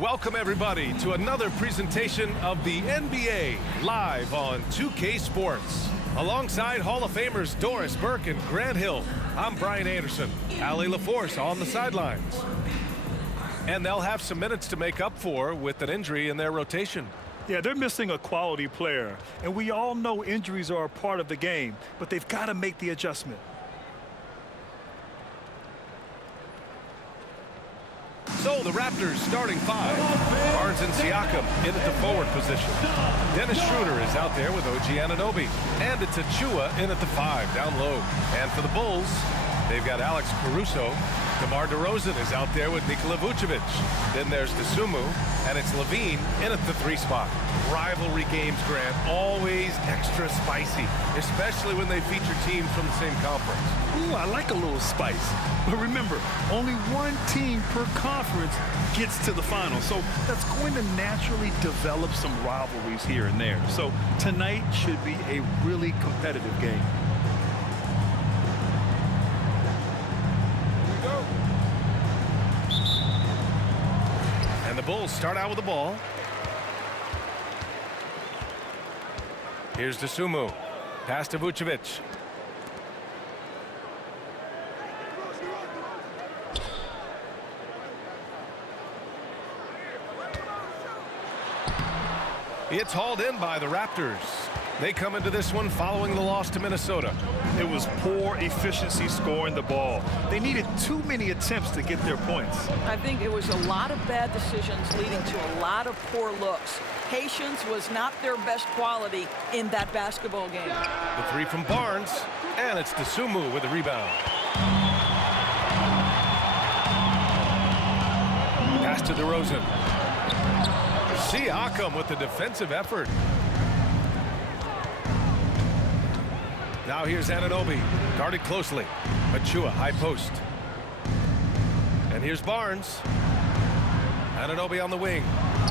Welcome, everybody, to another presentation of the NBA live on 2K Sports. Alongside Hall of Famers Doris Burke and Grant Hill, I'm Brian Anderson. Allie LaForce on the sidelines. And they'll have some minutes to make up for with an injury in their rotation. Yeah, they're missing a quality player, and we all know injuries are a part of the game, but they've got to make the adjustment. So the Raptors starting five. Barnes and Siakam in at the forward position. Dennis Schroeder is out there with OG Anunoby. And it's Achua in at the five, down low. And for the Bulls, they've got Alex Caruso. DeMar DeRozan is out there with Nikola Vucevic. Then there's Dosunmu, and it's Levine in at the three spot. Rivalry games, Grant, always extra spicy, especially when they feature teams from the same conference. Ooh, I like a little spice. But remember, only one team per conference gets to the final, so that's going to naturally develop some rivalries here and there. So tonight should be a really competitive game. And the Bulls start out with the ball. Here's Dosunmu. Pass to Vucevic. It's hauled in by the Raptors. They come into this one following the loss to Minnesota. It was poor efficiency scoring the ball. They needed too many attempts to get their points. I think it was a lot of bad decisions leading to a lot of poor looks. Patience was not their best quality in that basketball game. The three from Barnes, and it's Dosunmu with the rebound. Pass to DeRozan. Siakam with the defensive effort. Now here's Anunoby, guarded closely. Achua, high post. And here's Barnes. Anunoby on the wing.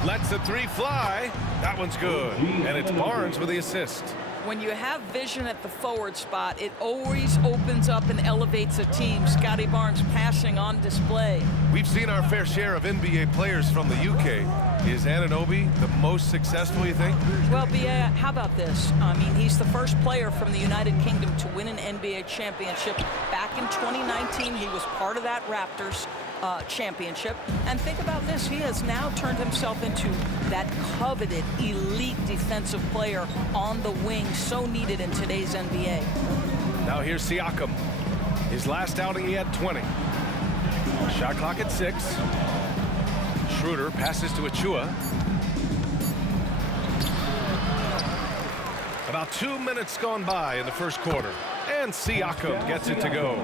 Lets the three fly. That one's good. And it's Barnes with the assist. When you have vision at the forward spot, it always opens up and elevates a team. Scotty Barnes passing on display. We've seen our fair share of NBA players from the UK. Is Anunoby the most successful, you think? Well, B.A., how about this? I mean, he's the first player from the United Kingdom to win an NBA championship. Back in 2019, he was part of that Raptors championship. And think about this, he has now turned himself into that coveted elite defensive player on the wing, so needed in today's NBA. Now here's Siakam. His last outing, he had 20. Shot clock at 6. Schroeder passes to Achua. About 2 minutes gone by in the first quarter, and Siakam gets it to go.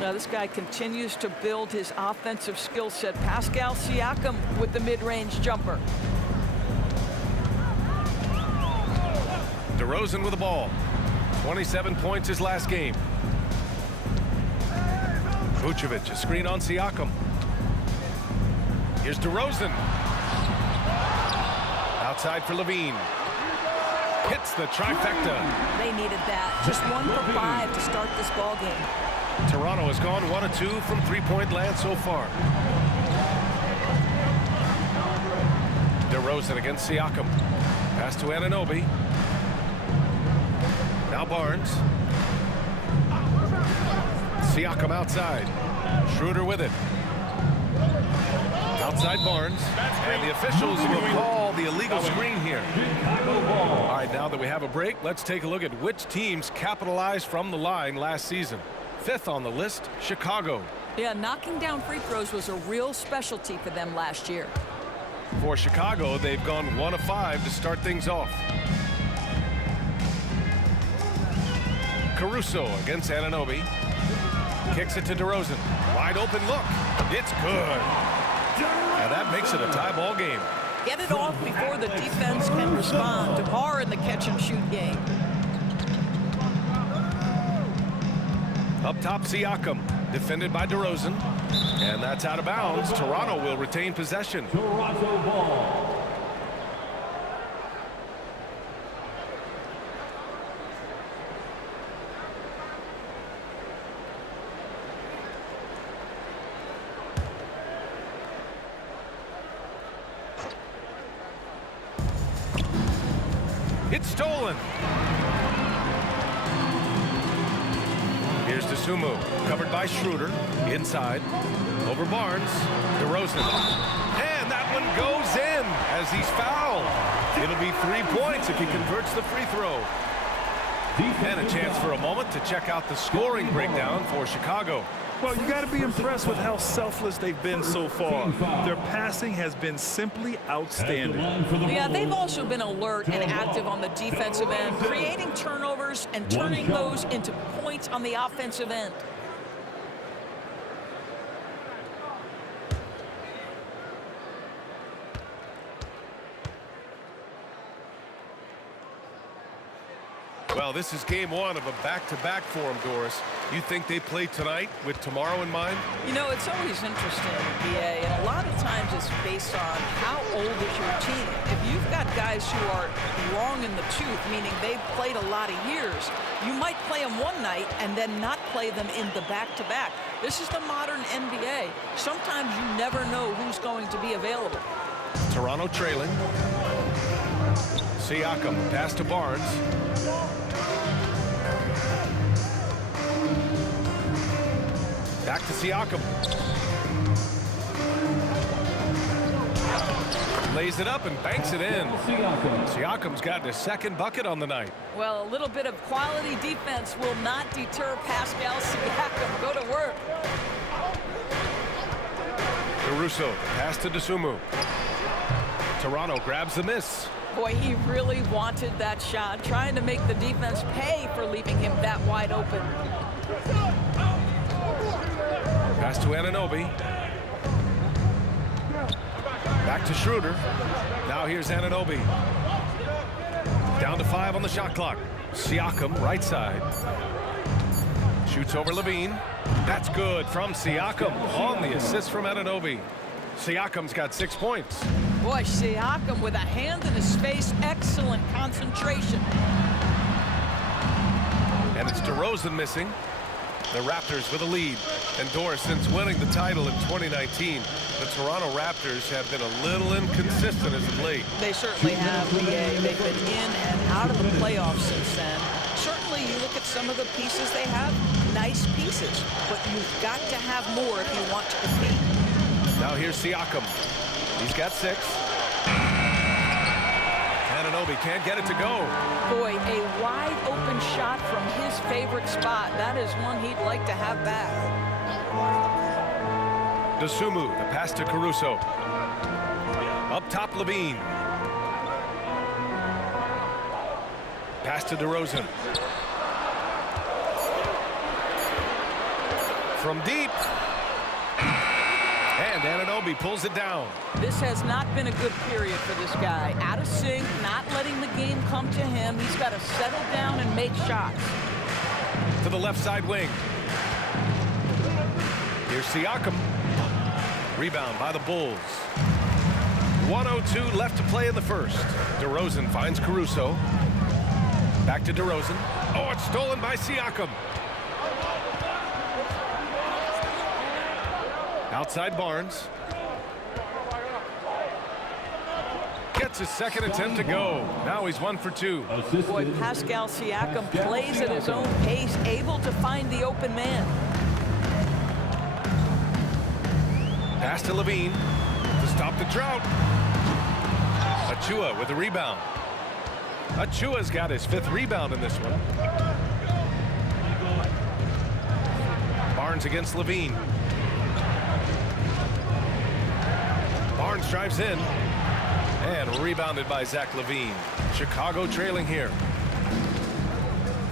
Now this guy continues to build his offensive skill set. Pascal Siakam with the mid-range jumper. DeRozan with the ball. 27 points his last game. Vucevic, a screen on Siakam. Here's DeRozan. Outside for Levine. Hits the trifecta. They needed that. Just 1 for 5 to start this ball game. Toronto has gone 1 of 2 from three-point land so far. DeRozan against Siakam. Pass to Anunoby. Now Barnes. Siakam outside. Schroeder with it. Outside Barnes. And the officials will call the illegal screen here. All right, now that we have a break, let's take a look at which teams capitalized from the line last season. 5th on the list, Chicago. Yeah, knocking down free throws was a real specialty for them last year. For Chicago, they've gone 1 of 5 to start things off. Caruso against Anunoby. Kicks it to DeRozan. Wide open look. It's good. And that makes it a tie ball game. Get it off before the defense can respond. DeMar in the catch-and-shoot game. Up top, Siakam, defended by DeRozan. And that's out of bounds. Toronto will retain possession. Toronto ball. It's stolen. Here's Dosunmu, covered by Schroeder. Inside, over Barnes. DeRozan. And that one goes in as he's fouled. It'll be 3 points if he converts the free throw. And a chance for a moment to check out the scoring breakdown for Chicago. Well, you got to be impressed with how selfless they've been so far. Their passing has been simply outstanding. Yeah, they've also been alert and active on the defensive end, creating turnovers and turning those into points on the offensive end. Well, this is game one of a back-to-back for them, Doris. You think they play tonight with tomorrow in mind? You know, it's always interesting, BA, and a lot of times it's based on how old is your team. If you've got guys who are long in the tooth, meaning they've played a lot of years, you might play them one night and then not play them in the back-to-back. This is the modern NBA. Sometimes you never know who's going to be available. Toronto trailing. Siakam, pass to Barnes. Back to Siakam. Lays it up and banks it in. Siakam's got his second bucket on the night. Well, a little bit of quality defense will not deter Pascal Siakam. Go to work. Caruso, pass to Dosunmu. Toronto grabs the miss. Boy, he really wanted that shot, trying to make the defense pay for leaving him that wide open. Pass to Anunoby. Back to Schroeder. Now here's Anunoby. Down to 5 on the shot clock. Siakam, right side. Shoots over Levine. That's good from Siakam on the assist from Anunoby. Siakam's got 6 points. Boy, Siakam with a hand in his face. Excellent concentration. And it's DeRozan missing. The Raptors with a lead. And Doris, since winning the title in 2019, the Toronto Raptors have been a little inconsistent as of late. They certainly have, BA. They've been in and out of the playoffs since then. Certainly, you look at some of the pieces they have, nice pieces. But you've got to have more if you want to compete. Now here's Siakam. He's got 6. Anunoby can't get it to go. Boy, a wide open shot from his favorite spot. That is one he'd like to have back. Dosunmu, the pass to Caruso. Up top, Levine. Pass to DeRozan. From deep. And Anunoby pulls it down. This has not been a good period for this guy. Out of sync, not letting the game come to him. He's got to settle down and make shots. To the left side wing. Here's Siakam. Rebound by the Bulls. 1:02 left to play in the first. DeRozan finds Caruso. Back to DeRozan. Oh, it's stolen by Siakam. Outside Barnes. Gets his second attempt to go. Now he's 1 for 2. Boy, Pascal Siakam plays at his own pace, able to find the open man. Pass to Levine to stop the drought. Achua with the rebound. Achua's got his 5th rebound in this one. Barnes against Levine. Barnes drives in and rebounded by Zach LaVine. Chicago trailing here.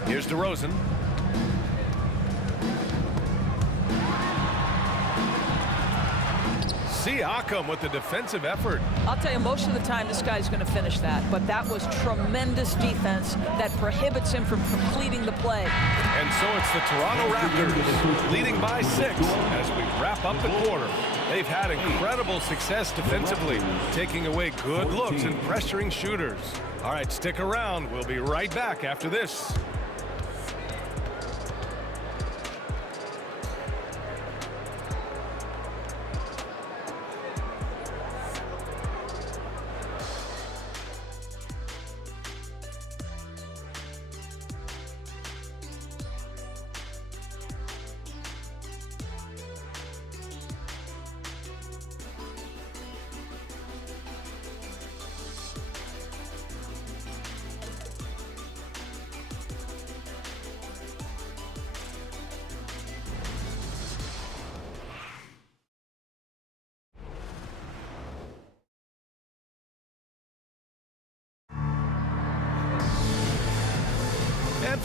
Here's DeRozan. Siakam with the defensive effort. I'll tell you, most of the time this guy's going to finish that, but that was tremendous defense that prohibits him from completing the play. And so it's the Toronto Raptors leading by 6 as we wrap up the quarter. They've had incredible success defensively, taking away good looks and pressuring shooters. All right, stick around. We'll be right back after this.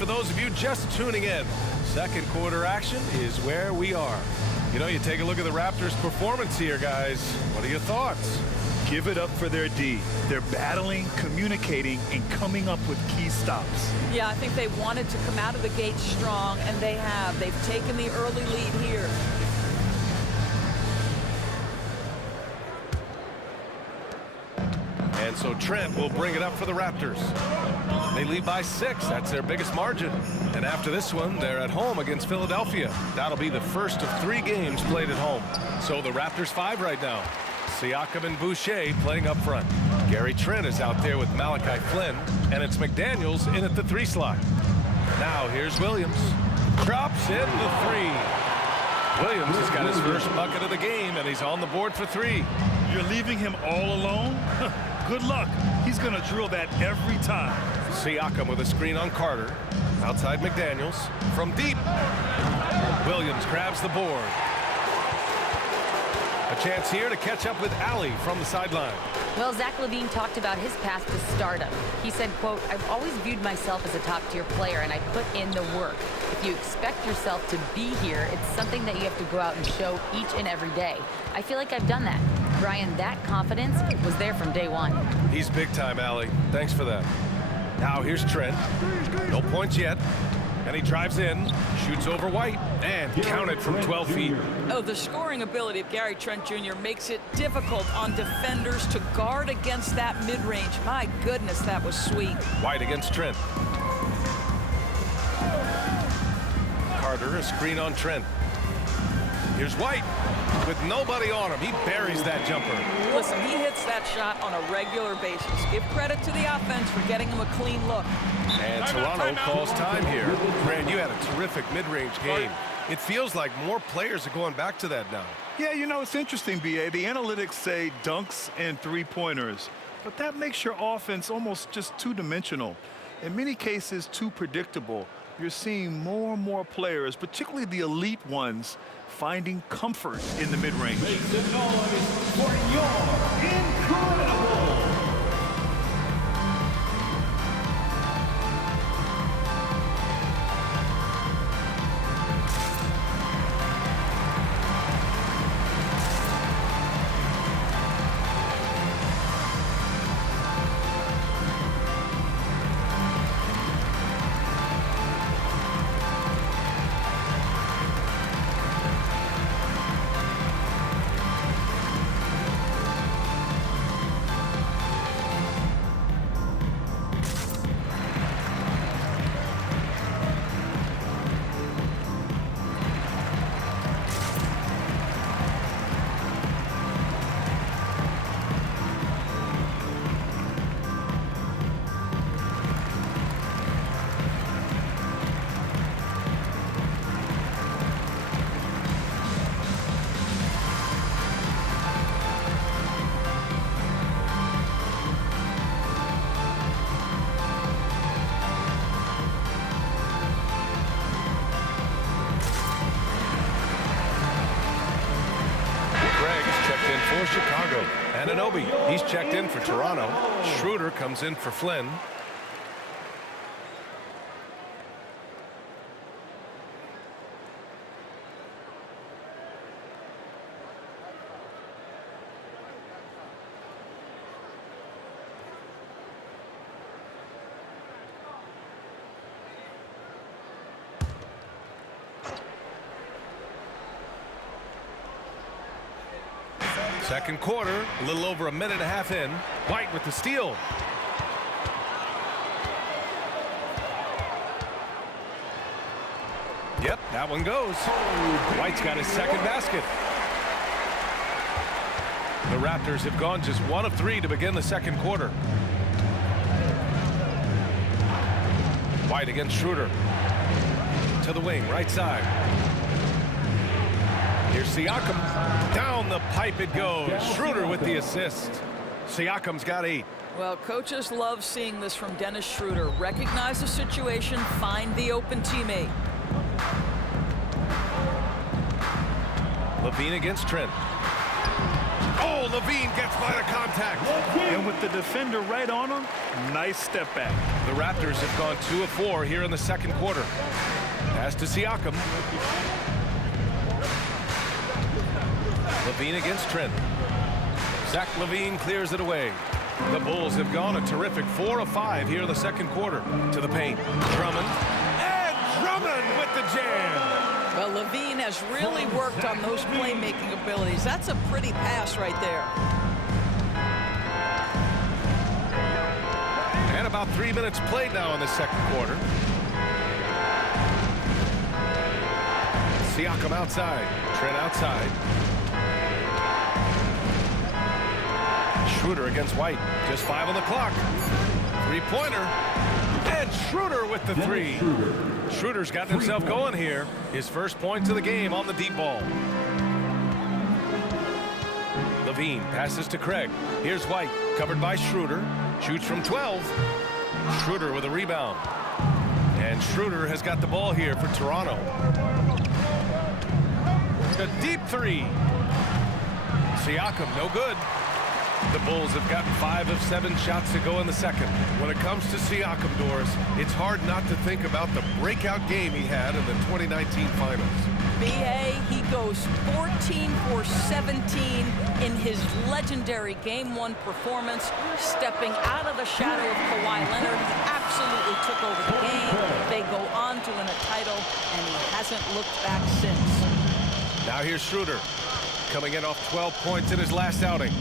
for those of you just tuning in, second quarter action is where we are. You know, you take a look at the Raptors' performance here, guys. What are your thoughts? Give it up for their D. They're battling, communicating, and coming up with key stops. Yeah, I think they wanted to come out of the gate strong, and they have. They've taken the early lead here. And so Trent will bring it up for the Raptors. They lead by 6. That's their biggest margin. And after this one, they're at home against Philadelphia. That'll be the first of 3 games played at home. So the Raptors 5 right now. Siakam and Boucher playing up front. Gary Trent is out there with Malachi Flynn. And it's McDaniels in at the 3 slot. Now here's Williams. Drops in the 3. Williams has got his first bucket of the game, and he's on the board for 3. You're leaving him all alone? Good luck. He's going to drill that every time. Siakam with a screen on Carter. Outside McDaniels. From deep. Williams grabs the board. A chance here to catch up with Allie from the sideline. Well, Zach LaVine talked about his path to stardom. He said, quote, "I've always viewed myself as a top-tier player, and I put in the work. If you expect yourself to be here, it's something that you have to go out and show each and every day. I feel like I've done that." Brian, that confidence was there from day one. He's big time, Allie. Thanks for that. Now here's Trent. No points yet. And he drives in, shoots over White, and counted from 12 feet. Oh, the scoring ability of Gary Trent Jr. makes it difficult on defenders to guard against that mid-range. My goodness, that was sweet. White against Trent. Carter, a screen on Trent. Here's White. With nobody on him, he buries that jumper. Listen, he hits that shot on a regular basis. Give credit to the offense for getting him a clean look. And Toronto calls time here. Brand, you had a terrific mid-range game. It feels like more players are going back to that now. Yeah, you know, it's interesting, B.A. The analytics say dunks and three-pointers, but that makes your offense almost just two-dimensional. In many cases, too predictable. You're seeing more and more players, particularly the elite ones, finding comfort in the mid-range. Make some noise for your incredible. For Chicago. Anunoby, he's checked in for Toronto. Schroeder comes in for Flynn. Second quarter, a little over a minute and a half in. White with the steal. Yep, that one goes. White's got his second basket. The Raptors have gone just 1 of 3 to begin the second quarter. White against Schroeder. To the wing, right side. Here's Siakam. Down the pipe it goes. Schroeder with the assist. Siakam's got 8. Well, coaches love seeing this from Dennis Schroeder. Recognize the situation, find the open teammate. LaVine against Trent. Oh, LaVine gets by the contact. And with the defender right on him, nice step back. The Raptors have gone 2 of 4 here in the second quarter. Pass to Siakam. LaVine against Trent. Zach LaVine clears it away. The Bulls have gone a terrific 4 of 5 here in the second quarter. To the paint. Drummond. And Drummond with the jam. Well, LaVine has really worked on those playmaking abilities. That's a pretty pass right there. And about 3 minutes played now in the second quarter. Siakam outside. Trent outside. Schroeder against White. Just 5 on the clock. Three-pointer. And Schroeder with the 3. Schroeder's gotten himself going here. His first points of the game on the deep ball. LaVine passes to Craig. Here's White, covered by Schroeder. Shoots from 12. Schroeder with a rebound. And Schroeder has got the ball here for Toronto. A deep 3. Siakam, no good. The Bulls have gotten 5 of 7 shots to go in the second. When it comes to Siakam, Doris, it's hard not to think about the breakout game he had in the 2019 finals. B.A., he goes 14 for 17 in his legendary Game 1 performance, stepping out of the shadow of Kawhi Leonard. He absolutely took over the game. They go on to win a title, and he hasn't looked back since. Now here's Schroeder, coming in off 12 points in his last outing.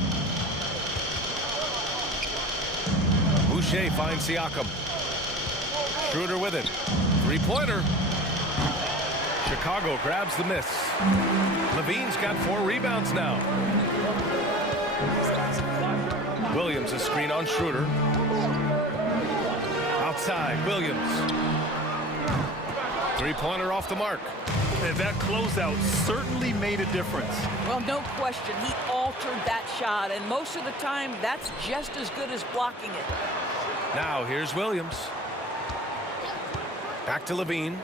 Boucher finds Siakam. Schroeder with it. Three-pointer. Chicago grabs the miss. LaVine's got 4 rebounds now. Williams a screen on Schroeder. Outside, Williams. Three-pointer off the mark. And that closeout certainly made a difference. Well, no question. He altered that shot, and most of the time, that's just as good as blocking it. Now, here's Williams. Back to LaVine.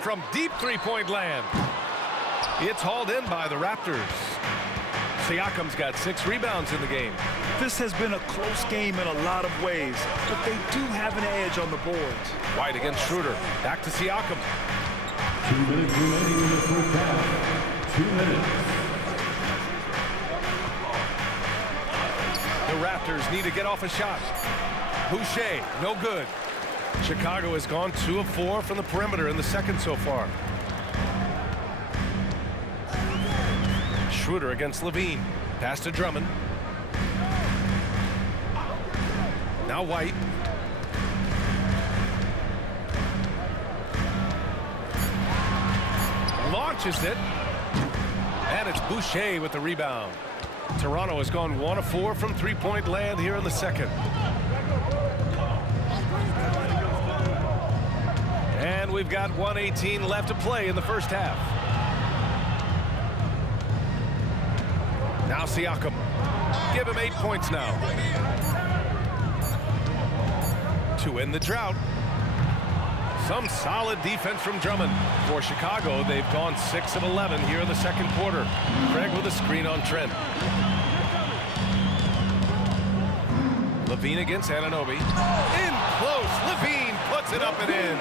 From deep three-point land. It's hauled in by the Raptors. Siakam's got 6 rebounds in the game. This has been a close game in a lot of ways, but they do have an edge on the boards. White against Schroeder. Back to Siakam. 2 minutes remaining in the first half. 2 minutes. The Raptors need to get off a shot. Boucher, no good. Chicago has gone 2 of 4 from the perimeter in the second so far. Schroeder against LaVine. Pass to Drummond. Now White. Launches it. And it's Boucher with the rebound. Toronto has gone 1 of 4 from three-point land here in the second. And we've got 1:18 left to play in the first half. Now Siakam. Give him 8 points now. To end the drought. Some solid defense from Drummond. For Chicago, they've gone 6 of 11 here in the second quarter. Craig with a screen on Trent. LaVine against Anunoby. In close. LaVine puts it up and in.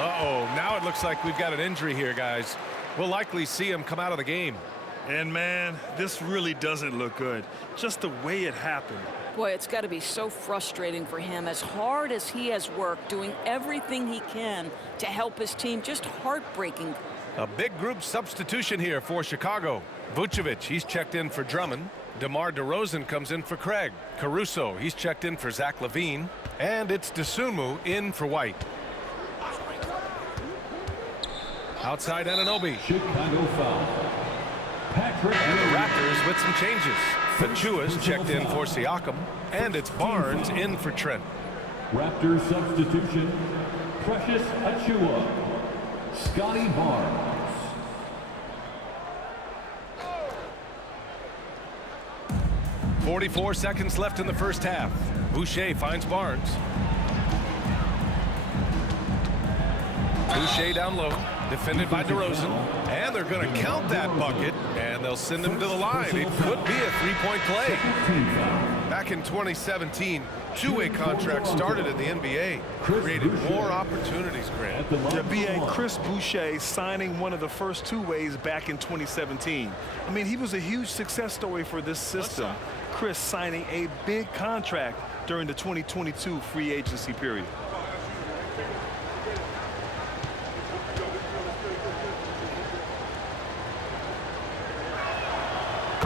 Uh-oh. Now it looks like we've got an injury here, guys. We'll likely see him come out of the game. And, man, this really doesn't look good. Just the way it happened. Boy, it's got to be so frustrating for him. As hard as he has worked, doing everything he can to help his team, just heartbreaking. A big group substitution here for Chicago. Vucevic, he's checked in for Drummond. DeMar DeRozan comes in for Craig. Caruso, he's checked in for Zach LaVine. And it's Dosunmu in for White. Outside Anunoby. Chicago foul. Patrick And the Raptors with some changes. Achua's checked in for Siakam. And it's Barnes in for Trent. Raptors substitution. Precious Achua. Scotty Barnes. 44 seconds left in the first half. Boucher finds Barnes. Boucher down low. defended by DeRozan, and they're going to count that bucket, and they'll send him to the line. It could be a three-point play. Back in 2017, two-way contracts started in the NBA, created more opportunities, Grant. The BA Chris Boucher signing one of the first two-ways back in 2017. I mean, he was a huge success story for this system. Chris signing a big contract during the 2022 free agency period.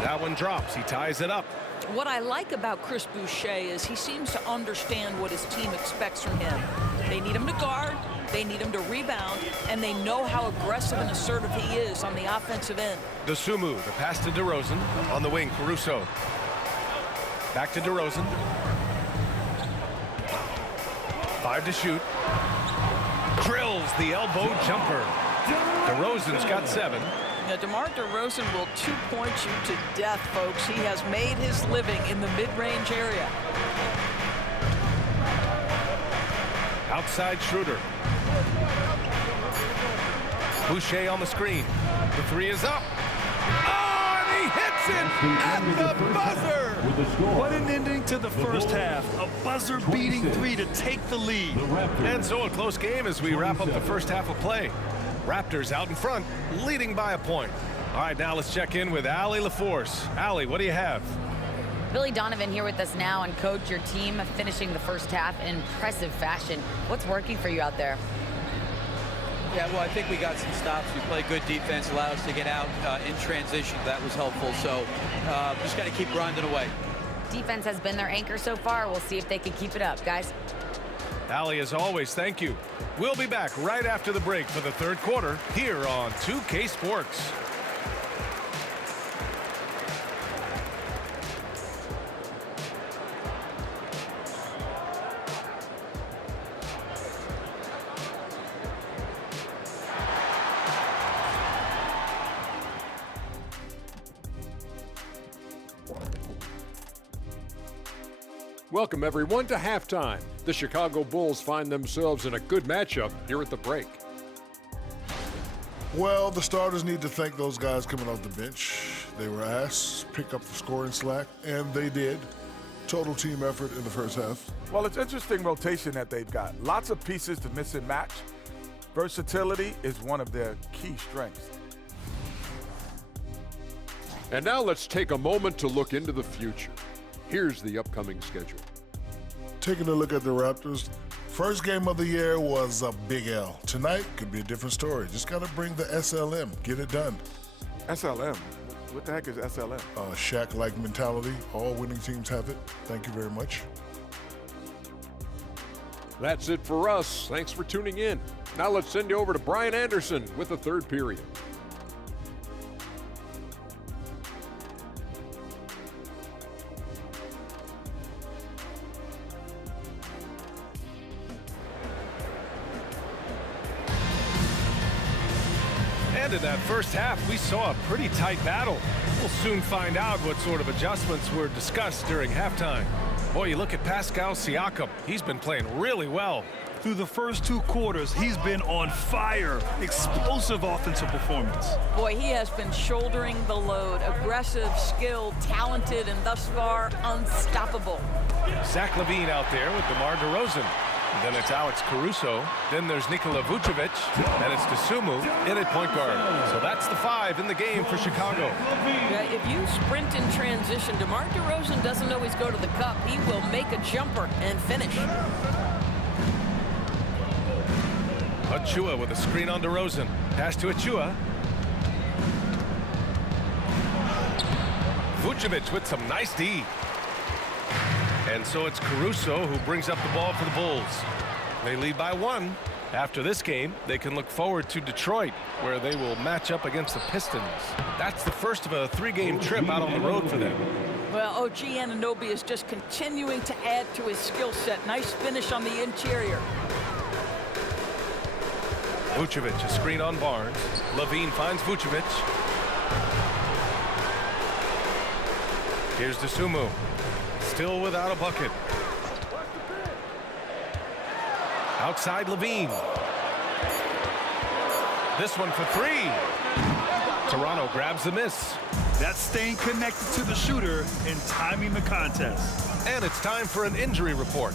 That one drops. He ties it up. What I like about Chris Boucher is he seems to understand what his team expects from him. They need him to guard, they need him to rebound, and they know how aggressive and assertive he is on the offensive end. Dosunmu, the pass to DeRozan. On the wing, Caruso. Back to DeRozan. 5 to shoot. Drills the elbow jumper. DeRozan's got 7. Now, DeMar DeRozan will two-point you to death, folks. He has made his living in the mid-range area. Outside Schroeder. Boucher on the screen. The 3 is up. Oh, and he hits it at the buzzer. What an ending to the first half. A buzzer-beating 3 to take the lead. And so a close game as we wrap up the first half of play. Raptors out in front, leading by a point. All right, now let's check in with Allie LaForce. Allie, what do you have? Billy Donovan here with us now, and coach, your team finishing the first half in impressive fashion. What's working for you out there? Yeah, well, I think we got some stops. We played good defense, allowed us to get out in transition. That was helpful. So just got to keep grinding away. Defense has been their anchor so far. We'll see if they can keep it up, guys. Allie, as always, thank you. We'll be back right after the break for the third quarter here on 2K Sports. Welcome, everyone, to halftime. The Chicago Bulls find themselves in a good matchup here at the break. Well, the starters need to thank those guys coming off the bench. They were asked to pick up the scoring slack, and they did. Total team effort in the first half. Well, it's interesting rotation that they've got. Lots of pieces to mix and match. Versatility is one of their key strengths. And now let's take a moment to look into the future. Here's the upcoming schedule. Taking a look at the Raptors, first game of the year was a big L. Tonight could be a different story. Just got to bring the SLM, get it done. SLM? What the heck is SLM? Shaq-like mentality. All winning teams have it. Thank you very much. That's it for us. Thanks for tuning in. Now let's send you over to Brian Anderson with the third period. And in that first half, we saw a pretty tight battle. We'll soon find out what sort of adjustments were discussed during halftime. Boy, you look at Pascal Siakam. He's been playing really well. Through the first 2 quarters, he's been on fire. Explosive offensive performance. Boy, he has been shouldering the load. Aggressive, skilled, talented, and thus far, unstoppable. Zach LaVine out there with DeMar DeRozan. Then it's Alex Caruso. Then there's Nikola Vucevic. And it's Dosunmu in at point guard. So that's the 5 in the game for Chicago. Yeah, if you sprint in transition, DeMar DeRozan doesn't always go to the cup. He will make a jumper and finish. Achua with a screen on DeRozan. Pass to Achua. Vucevic with some nice D. And so it's Caruso who brings up the ball for the Bulls. They lead by 1. After this game, they can look forward to Detroit, where they will match up against the Pistons. That's the first of a 3-game trip out on the road for them. Well, OG Anunoby is just continuing to add to his skill set. Nice finish on the interior. Vucevic, a screen on Barnes. LaVine finds Vucevic. Here's Dosunmu. Still without a bucket. Outside LaVine. This one for three. Toronto grabs the miss. That's staying connected to the shooter and timing the contest. And it's time for an injury report.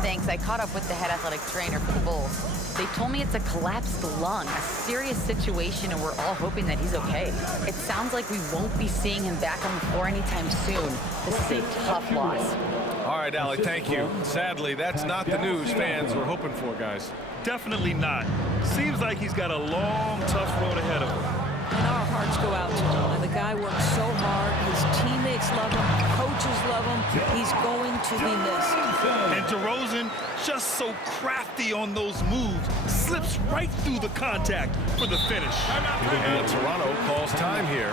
Thanks. I caught up with the head athletic trainer for the Bulls. They told me it's a collapsed lung, a serious situation, and we're all hoping that he's okay. It sounds like we won't be seeing him back on the floor anytime soon. This is a tough loss. All right, Allie, thank you. Sadly, that's not the news fans were hoping for, guys. Definitely not. Seems like he's got a long, tough road ahead of him. And our hearts go out to him. And the guy works so hard. His teammates love him. Coaches love him. He's going to be missed. And DeRozan, just so crafty on those moves, slips right through the contact for the finish. And Toronto calls time here.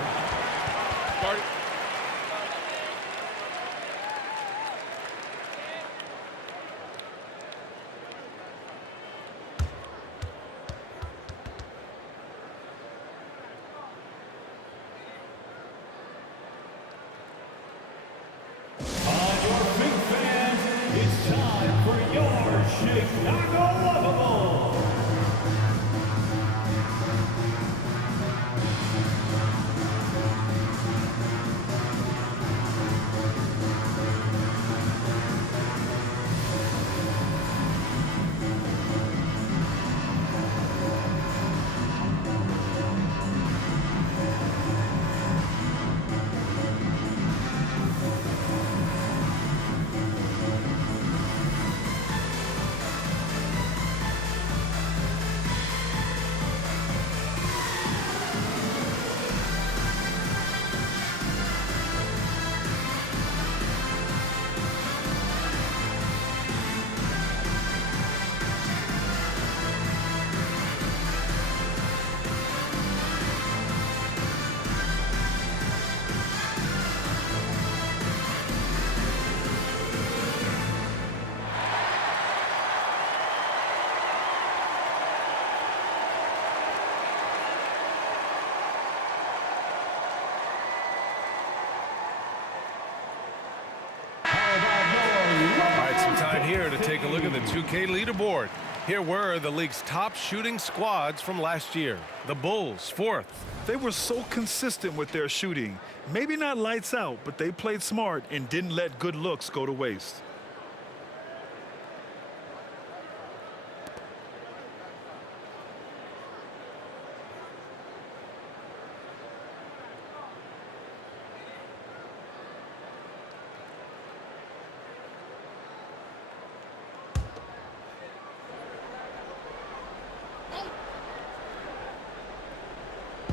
Here to take a look at the 2K leaderboard. Here were the league's top shooting squads from last year. The Bulls, 4th. They were so consistent with their shooting. Maybe not lights out, but they played smart and didn't let good looks go to waste.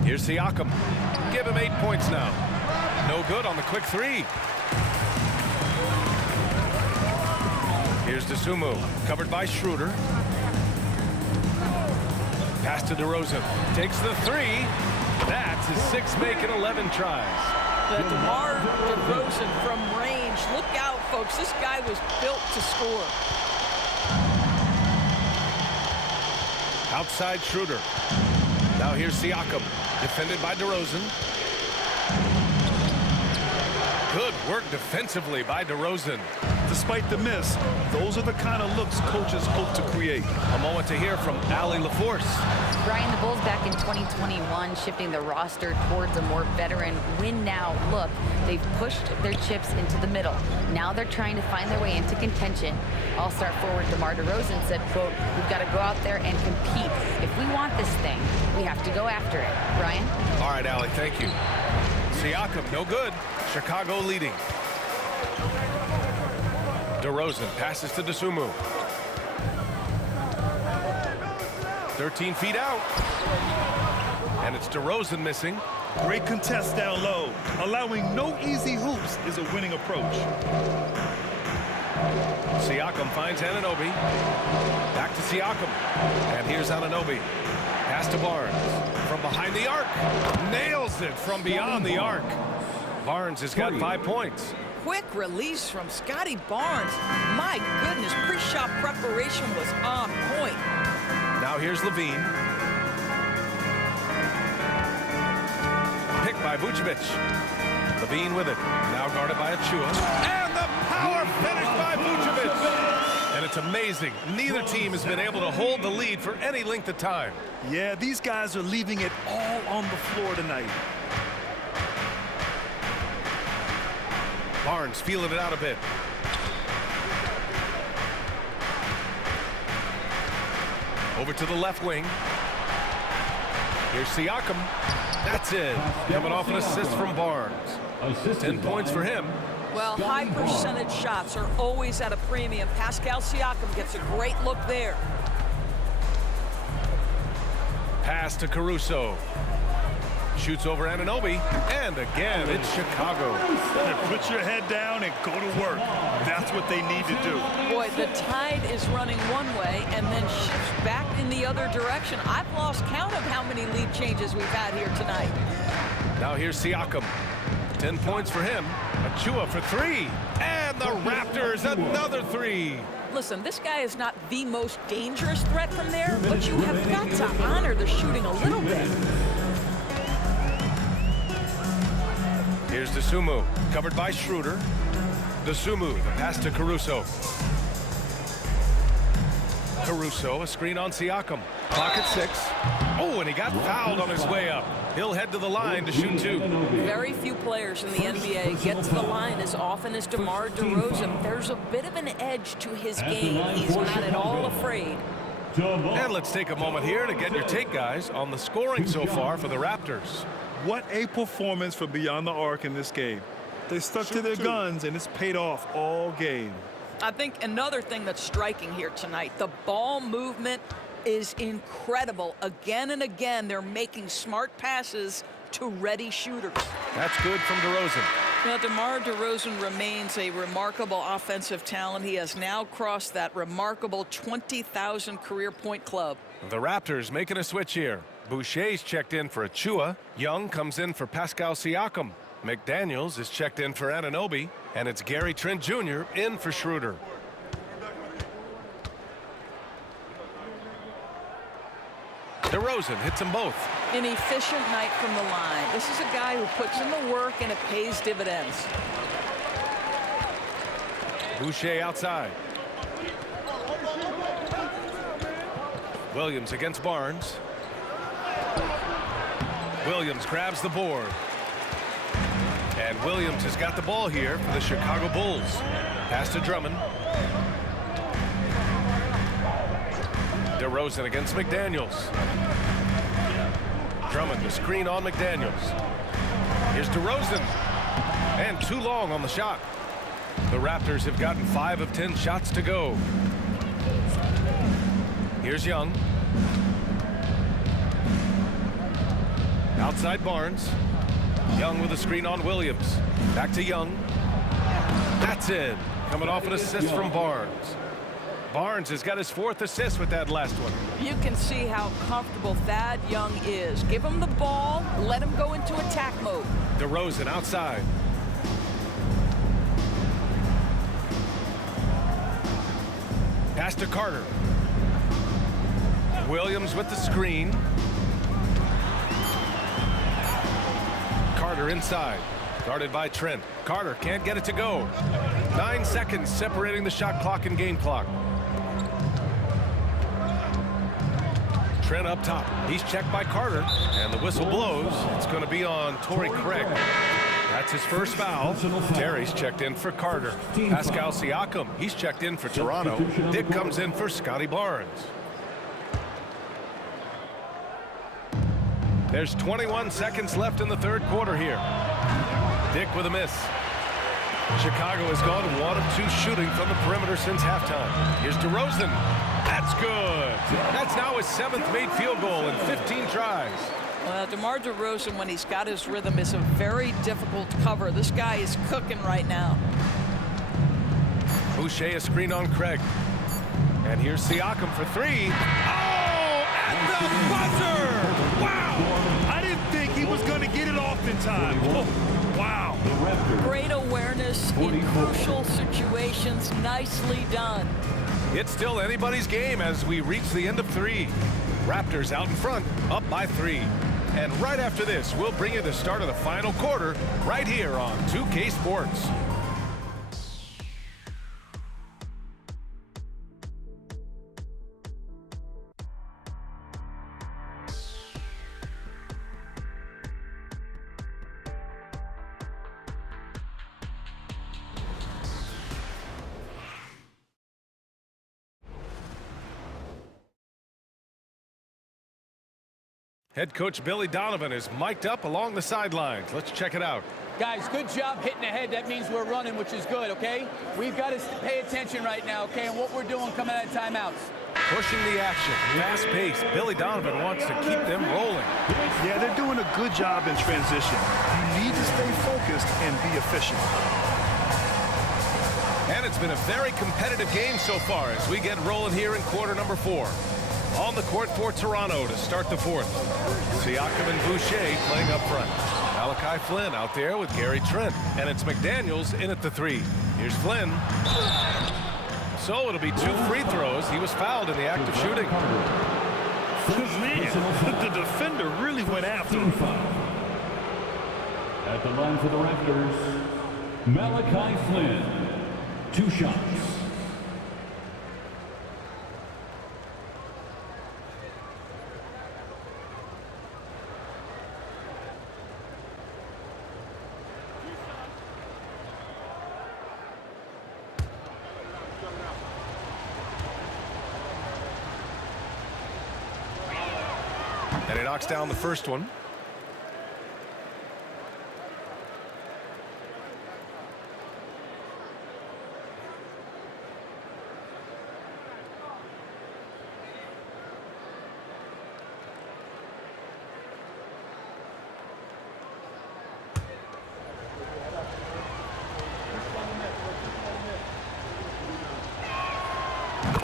Here's Siakam. Give him 8 points now. No good on the quick three. Here's Dosunmu, covered by Schroeder. Pass to DeRozan. Takes the three. That's his 6 make and 11 tries. But DeMar DeRozan from range. Look out, folks. This guy was built to score. Outside Schroeder. Now here's Siakam. Defended by DeRozan. Good work defensively by DeRozan. Despite the miss, those are the kind of looks coaches hope to create. A moment to hear from Allie LaForce. Brian, the Bulls back in 2021 shifting the roster towards a more veteran win-now look. They've pushed their chips into the middle. Now they're trying to find their way into contention. All-star forward DeMar DeRozan said, quote, "We've got to go out there and compete. If we want this thing, we have to go after it." Brian? All right, Allie, thank you. Siakam, no good. Chicago leading. DeRozan passes to Dosunmu. 13 feet out. And it's DeRozan missing. Great contest down low. Allowing no easy hoops is a winning approach. Siakam finds Anunoby. Back to Siakam. And here's Anunoby. Pass to Barnes. From behind the arc. Nails it from beyond the arc. Barnes has got 5 points. Quick release from Scotty Barnes. My goodness, pre-shot preparation was on point. Now here's Levine. Picked by Vucevic. Levine with it. Now guarded by Achua. And the power finish by Vucevic. And it's It's amazing. Neither team has been able to hold the lead for any length of time. Yeah, these guys are leaving it all on the floor tonight. Barnes feeling it out a bit. Over to the left wing. Here's Siakam. That's it. Coming off an assist from Barnes. 10 points for him. Well, high percentage shots are always at a premium. Pascal Siakam gets a great look there. Pass to Caruso. Shoots over Anunoby. And again, it's Chicago. Put your head down and go to work. That's what they need to do. Boy, the tide is running one way and then shifts back in the other direction. I've lost count of how many lead changes we've had here tonight. Now here's Siakam. 10 points for him. Achua for three. And the Raptors another three. Listen, this guy is not the most dangerous threat from there, but you have got to honor the shooting a little bit. Here's Dosunmu, covered by Schroeder. Dosunmu, the pass to Caruso. Caruso, a screen on Siakam. Clock at 6. Oh, and he got fouled on his way up. He'll head to the line to shoot 2. Very few players in the NBA get to the line as often as DeMar DeRozan. There's a bit of an edge to his game. He's not at all afraid. And let's take a moment here to get your take, guys, on the scoring so far for the Raptors. What a performance for Beyond the Arc in this game. They stuck to their guns, and it's paid off all game. I think another thing that's striking here tonight, the ball movement is incredible. Again and again, they're making smart passes to ready shooters. That's good from DeRozan. Now, DeMar DeRozan remains a remarkable offensive talent. He has now crossed that remarkable 20,000 career point club. The Raptors making a switch here. Boucher's checked in for Achua. Young comes in for Pascal Siakam. McDaniels is checked in for Anunoby. And it's Gary Trent Jr. in for Schroeder. DeRozan hits them both. An efficient night from the line. This is a guy who puts in the work and it pays dividends. Boucher outside. Williams against Barnes. Williams grabs the board. And Williams has got the ball here for the Chicago Bulls. Pass to Drummond. DeRozan against McDaniels. Drummond, the screen on McDaniels. Here's DeRozan. And too long on the shot. The Raptors have gotten 5 of 10 shots to go. Here's Young. Outside Barnes. Young with a screen on Williams. Back to Young. That's it. Coming off an assist from Barnes. Barnes has got his 4th assist with that last one. You can see how comfortable Thad Young is. Give him the ball, let him go into attack mode. DeRozan outside. Pass to Carter. Williams with the screen. Carter inside. Guarded by Trent. Carter can't get it to go. 9 seconds separating the shot clock and game clock. Trent up top. He's checked by Carter. And the whistle blows. It's going to be on Torrey Craig. That's his first foul. Terry's checked in for Carter. Pascal Siakam, he's checked in for Toronto. Dick comes in for Scotty Barnes. There's 21 seconds left in the 3rd quarter here. Dick with a miss. Chicago has gone 1 of 2 shooting from the perimeter since halftime. Here's DeRozan. That's good. That's now his 7th made field goal in 15 tries. Well, DeMar DeRozan, when he's got his rhythm, is a very difficult cover. This guy is cooking right now. Boucher a screen on Craig. And here's Siakam for 3. Oh, at the buzzer! Wow! I didn't think he was going to get it off in time. Oh, wow. Great awareness in crucial situations. Nicely done. It's still anybody's game as we reach the end of 3. Raptors out in front, up by 3. And right after this, we'll bring you the start of the final quarter right here on 2K Sports. Head coach Billy Donovan is mic'd up along the sidelines. Let's check it out. Guys, good job hitting ahead. That means we're running, which is good, okay? We've got to pay attention right now, okay, and what we're doing coming out of timeouts. Pushing the action, fast pace. Billy Donovan wants to keep them rolling. Yeah, they're doing a good job in transition. You need to stay focused and be efficient. And it's been a very competitive game so far as we get rolling here in quarter number 4. On the court for Toronto to start the 4th. Siakam and Boucher playing up front. Malachi Flynn out there with Gary Trent. And it's McDaniels in at the 3. Here's Flynn. So it'll be 2 free throws. He was fouled in the act of shooting. Man, the defender really went after him. At the line for the Raptors, Malachi Flynn. 2 shots. And he knocks down the first one.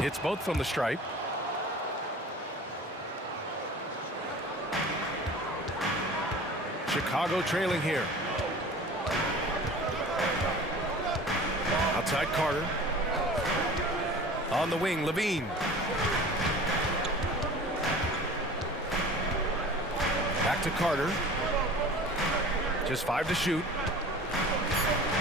Hits both from the stripe. Chicago trailing here. Outside Carter. On the wing, Levine. Back to Carter. Just 5 to shoot.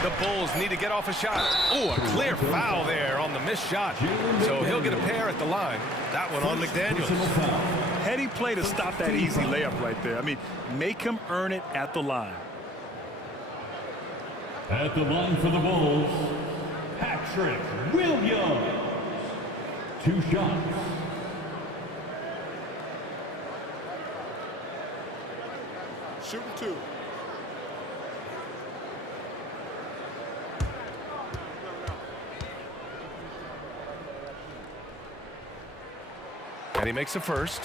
The Bulls need to get off a shot. Oh, a clear foul there on the missed shot. So he'll get a pair at the line. That one on McDaniels. Heady play to stop that easy layup right there. I mean, make him earn it at the line. At the line for the Bulls, Patrick Williams. 2 shots. Shooting 2. And he makes the first.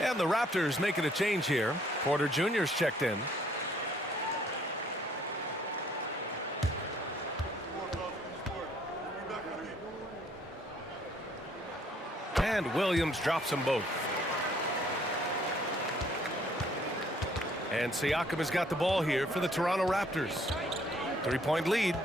And the Raptors making a change here. Porter Jr.'s checked in. And Williams drops them both. And Siakam has got the ball here for the Toronto Raptors. 3-point lead.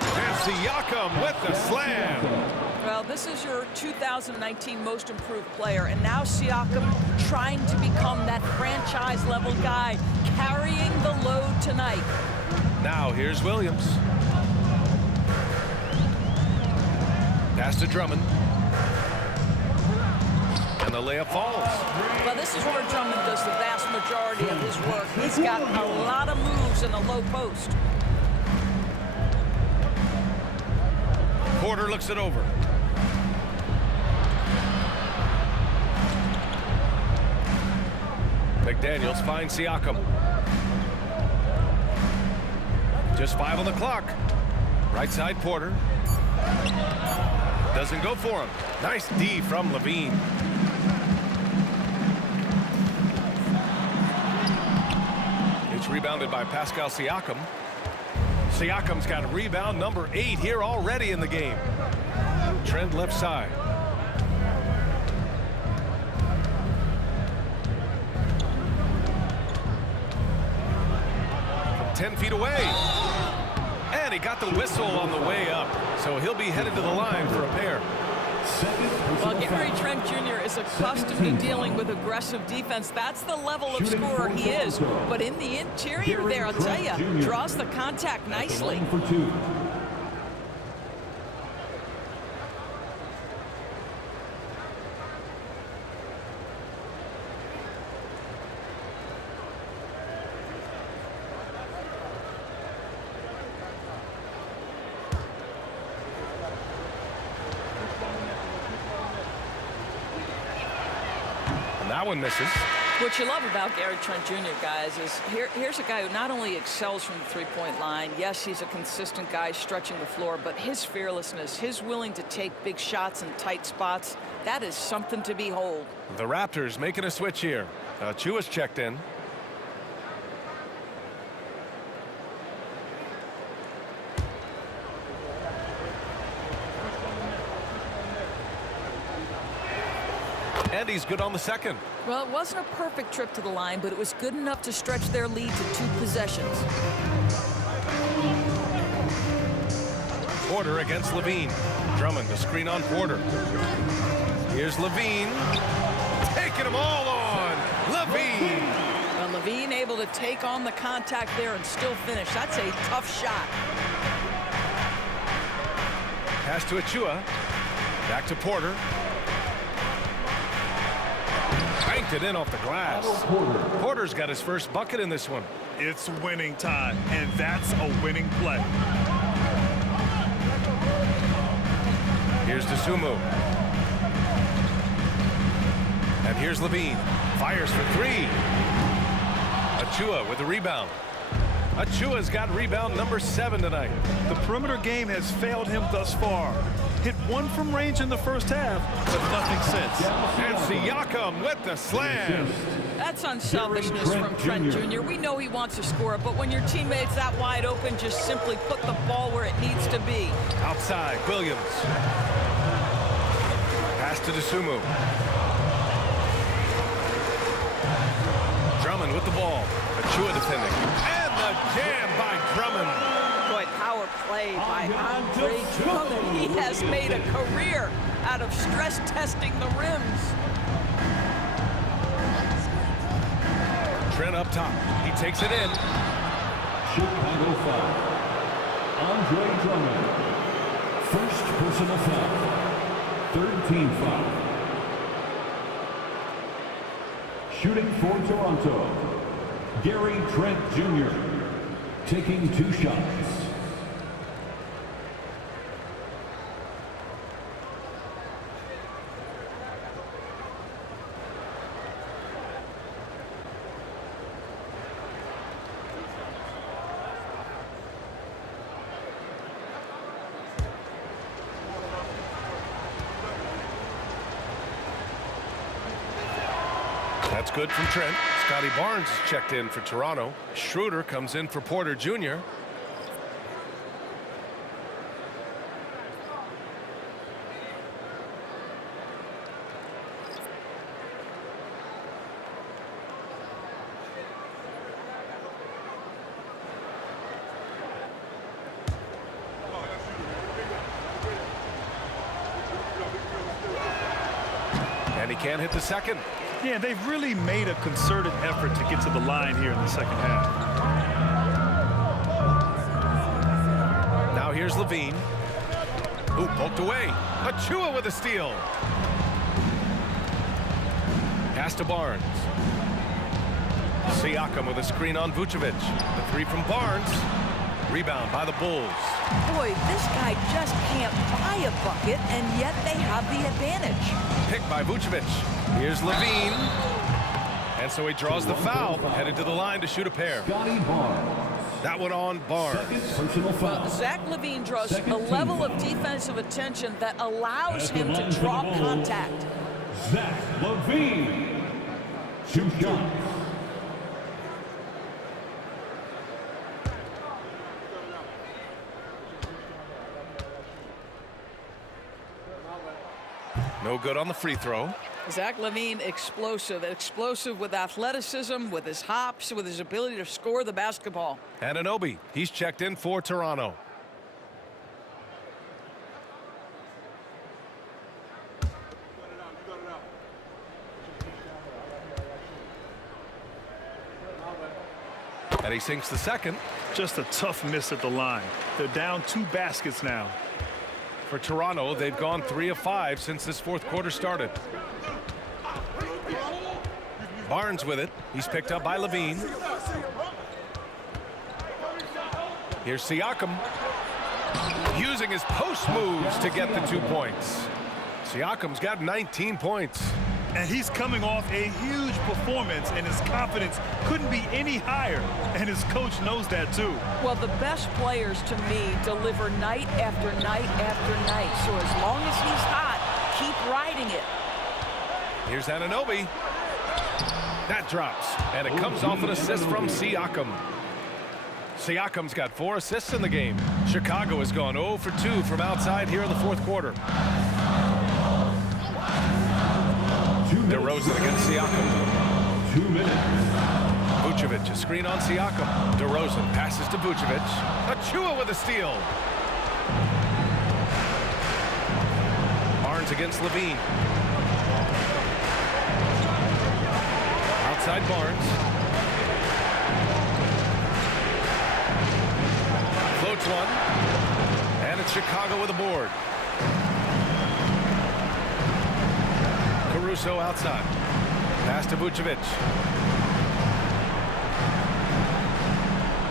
And Siakam with the slam. Well, this is your 2019 most improved player, and now Siakam trying to become that franchise-level guy, carrying the load tonight. Now here's Williams. Pass to Drummond. And the layup falls. Well, this is where Drummond does the vast majority of his work. He's got a lot of moves in the low post. Porter looks it over. McDaniels finds Siakam. Just 5 on the clock. Right side Porter. Doesn't go for him. Nice D from Levine. It's rebounded by Pascal Siakam. Siakam's got rebound number 8 here already in the game. Trend left side. From 10 feet away. And he got the whistle on the way up. So he'll be headed to the line for a pair. Well, Gary Trent Jr. is accustomed to dealing with aggressive defense. That's the level of scorer he is. But in the interior there, I'll tell you, draws the contact nicely. That one misses. What you love about Gary Trent Jr., guys, is here's a guy who not only excels from the three-point line. Yes, he's a consistent guy stretching the floor, but his fearlessness, his willing to take big shots in tight spots, that is something to behold. The Raptors making a switch here. Achiuwa's checked in. And he's good on the second. Well, it wasn't a perfect trip to the line, but it was good enough to stretch their lead to 2 possessions. Porter against Levine. Drummond to screen on Porter. Here's Levine. Taking them all on. Levine. Well, Levine able to take on the contact there and still finish. That's a tough shot. Pass to Achiuwa. Back to Porter. Banked it in off the glass. Porter's got his first bucket in this one. It's winning time, and that's a winning play. Here's Dosunmu. And here's Levine. Fires for 3. Achiuwa with the rebound. Achiuwa's got rebound number 7 tonight. The perimeter game has failed him thus far. Hit 1 from range in the first half, but nothing since. And Siakam with the slam. That's unselfishness from Trent Jr. We know he wants to score it, but when your teammate's that wide open, just simply put the ball where it needs to be. Outside, Williams. Pass to Dosunmu. Drummond with the ball. Achiuwa defending. And the jam by Drummond. Boy, power play by Andre Drummond. He has made a career out of stress testing the rims. Trent up top. He takes it in. Chicago foul. Andre Drummond. First personal foul. 3rd team foul. Shooting for Toronto, Gary Trent Jr. taking 2 shots. That's good from Trent. Scotty Barnes is checked in for Toronto. Schroeder comes in for Porter Jr. And he can't hit the second. Yeah, they've really made a concerted effort to get to the line here in the second half. Now here's Levine. Ooh, poked away. Achiuwa with a steal. Pass to Barnes. Siakam with a screen on Vucevic. The 3 from Barnes. Rebound by the Bulls. Boy, this guy just can't buy a bucket, and yet they have the advantage. Picked by Vucevic. Here's Levine. And so he draws the foul, headed to the line to shoot a pair. Scotty Barnes. That one on Barnes. Personal foul. Zach LaVine draws a level of defensive attention that allows him to draw contact. Zach LaVine. 2 shots. No good on the free throw. Zach LaVine, explosive with athleticism, with his hops, with his ability to score the basketball. Anunoby, he's checked in for Toronto. And he sinks the second. Just a tough miss at the line. They're down 2 baskets now. For Toronto, they've gone 3 of 5 since this 4th quarter started. Barnes with it. He's picked up by Levine. Here's Siakam. Using his post moves to get the 2 points. Siakam's got 19 points. And he's coming off a huge performance, and his confidence couldn't be any higher. And his coach knows that, too. Well, the best players, to me, deliver night after night after night. So as long as he's hot, keep riding it. Here's Anunoby. That drops, and it comes off an assist from Siakam. Siakam's got 4 assists in the game. Chicago has gone 0 for 2 from outside here in the fourth quarter. DeRozan against Siakam. 2 minutes. Vucevic, a screen on Siakam. DeRozan passes to Vucevic. Achua with a steal. Barnes against Levine. Outside Barnes. Floats one. And it's Chicago with a board. Caruso outside. Pass to Vucevic.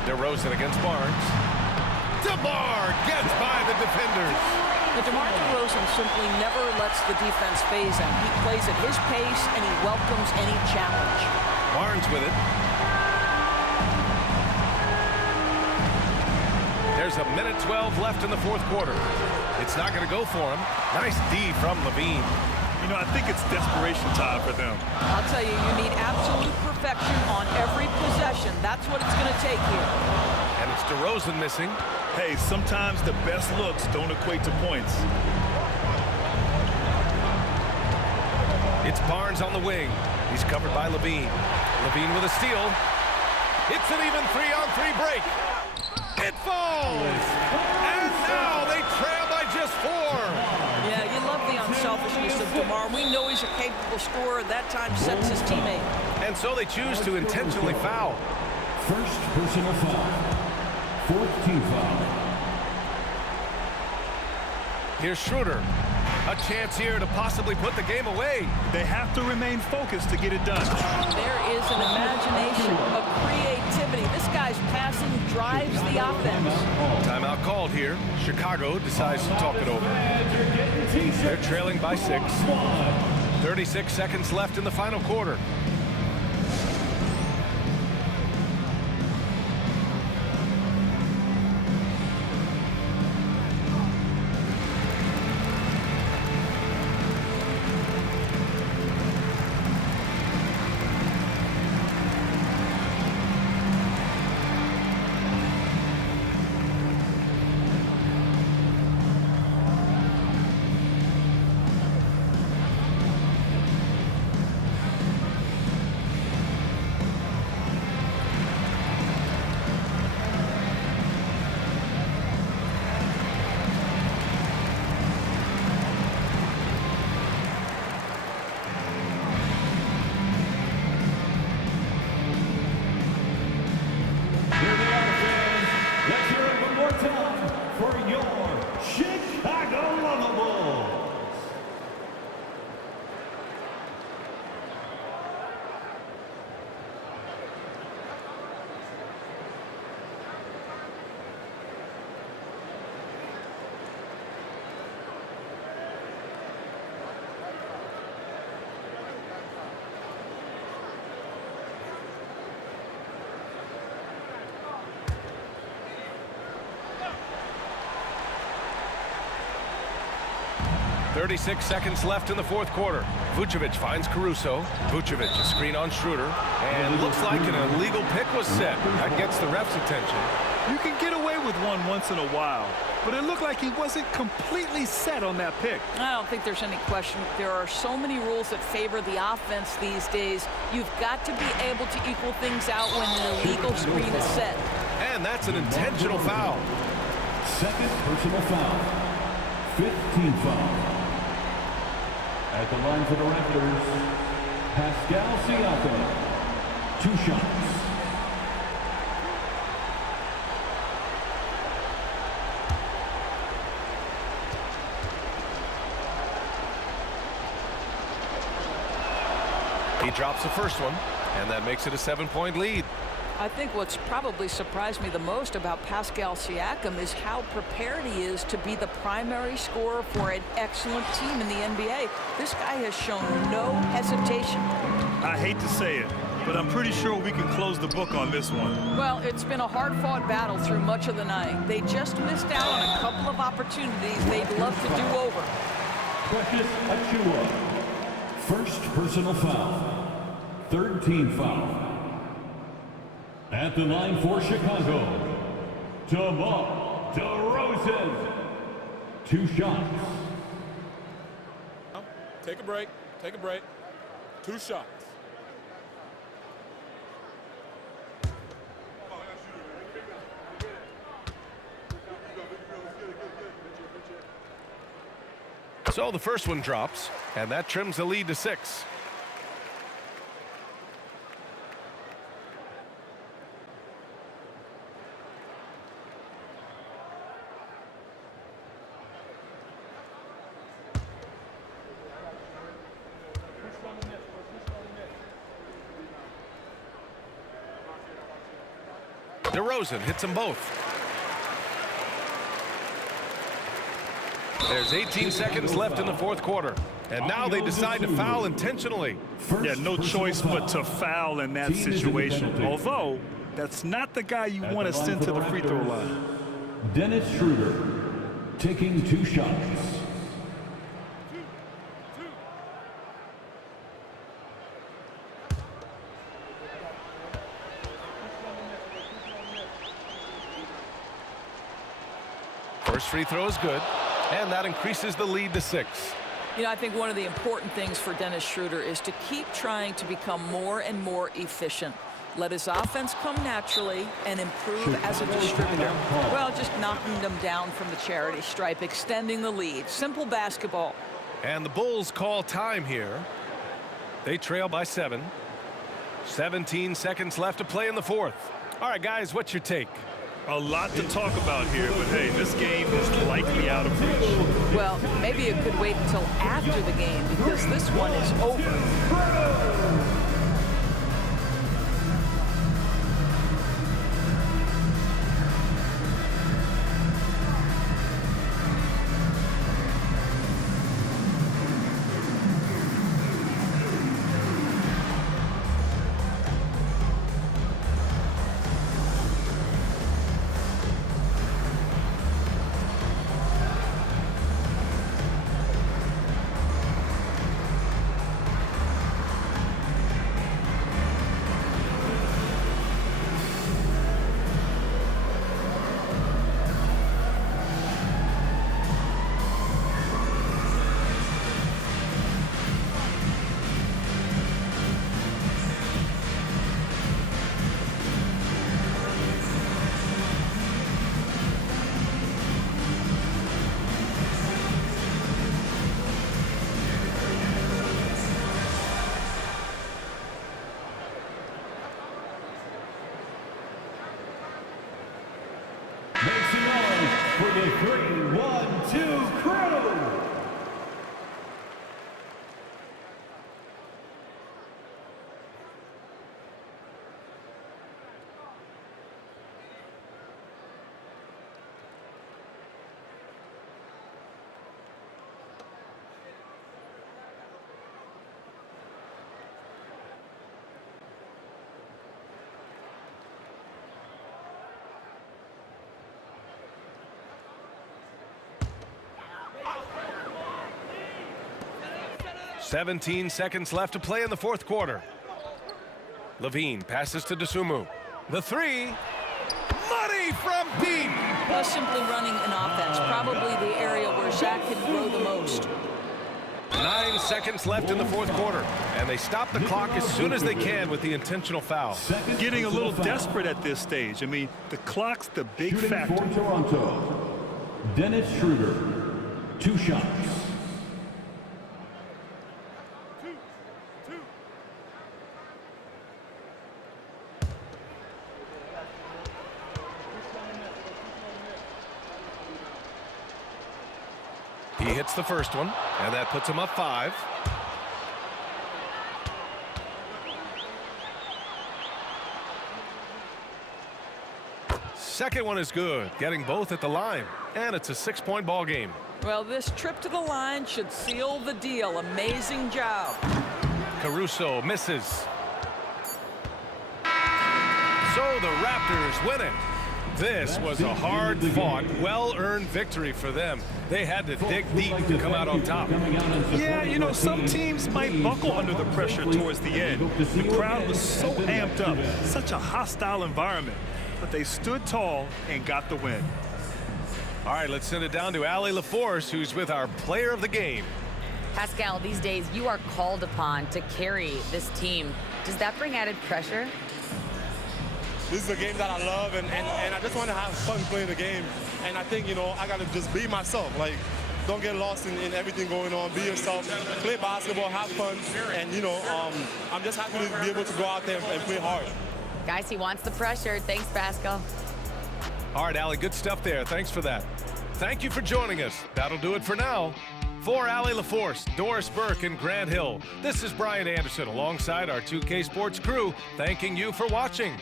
DeRozan against Barnes. DeMar gets by the defenders. But DeMar DeRozan simply never lets the defense phase him. He plays at his pace, and he welcomes any challenge. Barnes with it. There's a minute 12 left in the fourth quarter. It's not going to go for him. Nice D from Levine. You know, I think it's desperation time for them. I'll tell you, you need absolute perfection on every possession. That's what it's going to take here. And it's DeRozan missing. Hey, sometimes the best looks don't equate to points. It's Barnes on the wing. He's covered by Levine. Levine with a steal. It's an even 3-on-3 break. It falls! And now they trail by just 4. Yeah, you love the unselfishness of DeMar. We know he's a capable scorer. That time sets his teammate. And so they choose to intentionally foul. First personal foul. Fourth team foul. Here's Schroeder. A chance here to possibly put the game away. They have to remain focused to get it done. There is an imagination, a creativity. This guy's passing drives the offense. Timeout called here. Chicago decides to talk it over. They're trailing by 6. 36 seconds left in the final quarter. .36 seconds left in the fourth quarter. Vucevic finds Caruso. Vucevic, a screen on Schroeder. And looks like an illegal pick was set. That gets the ref's attention. You can get away with one once in a while, but it looked like he wasn't completely set on that pick. I don't think there's any question. There are so many rules that favor the offense these days. You've got to be able to equal things out when an illegal screen is set. And that's an intentional foul. Second personal foul. Fifth team foul. At the line for the Raptors, Pascal Siakam. 2 shots. He drops the first one, and that makes it a 7-point lead. I think what's probably surprised me the most about Pascal Siakam is how prepared he is to be the primary scorer for an excellent team in the NBA. This guy has shown no hesitation. I hate to say it, but I'm pretty sure we can close the book on this one. Well, it's been a hard-fought battle through much of the night. They just missed out on a couple of opportunities they'd love to do over. Precious Achiuwa. First personal foul. Third team foul. At the line for Chicago, DeMar DeRozan. 2 shots. Take a break. Take a break. 2 shots. So the first one drops, and that trims the lead to 6. DeRozan hits them both. There's 18 seconds left in the 4th quarter. And now they decide to foul intentionally. Yeah, no choice but to foul in that situation. Although, that's not the guy you want to send to the free throw line. Dennis Schroeder taking 2 shots. First free throw is good, and that increases the lead to 6. You know, I think one of the important things for Dennis Schroeder is to keep trying to become more and more efficient. Let his offense come naturally and improve as a distributor. Well, just knocking them down from the charity stripe, extending the lead. Simple basketball. And the Bulls call time here. They trail by 7. 17 seconds left to play in the 4th. All right, guys, what's your take? A lot to talk about here, but hey, this game is likely out of reach. Well, maybe it could wait until after the game because this one is over. For the 3-1-2 crew. Seventeen seconds left to play in the 4th quarter. Levine passes to Dosunmu. The 3. Money from deep. Well, simply running an offense, probably the area where Zach can grow the most. 9 seconds left in the 4th quarter, and they stop the clock as soon as they can with the intentional foul. Getting a little desperate at this stage. I mean, the clock's the big factor. For Toronto, Dennis Schroeder, 2 shots. He hits the first one, and that puts him up 5. second one is good, getting both at the line. And it's a 6-point ball game. Well, this trip to the line should seal the deal. Amazing job. Caruso misses. So the Raptors win it. This was a hard-fought, well-earned victory for them. They had to dig deep to come out on top. Yeah, you know, some teams might buckle under the pressure towards the end. The crowd was so amped up, such a hostile environment. But they stood tall and got the win. All right, let's send it down to Allie LaForce, who's with our player of the game. Pascal, these days you are called upon to carry this team. Does that bring added pressure? This is a game that I love, and I just want to have fun playing the game. And I think, you know, I got to just be myself. Like, don't get lost in everything going on. Be yourself, play basketball, have fun. And, you know, I'm just happy to be able to go out there and play hard. Guys, he wants the pressure. Thanks, Pascal. All right, Allie, good stuff there. Thanks for that. Thank you for joining us. That'll do it for now. For Allie LaForce, Doris Burke, and Grant Hill, this is Brian Anderson alongside our 2K Sports crew, thanking you for watching.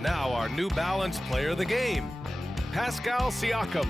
Now our New Balance player of the game, Pascal Siakam.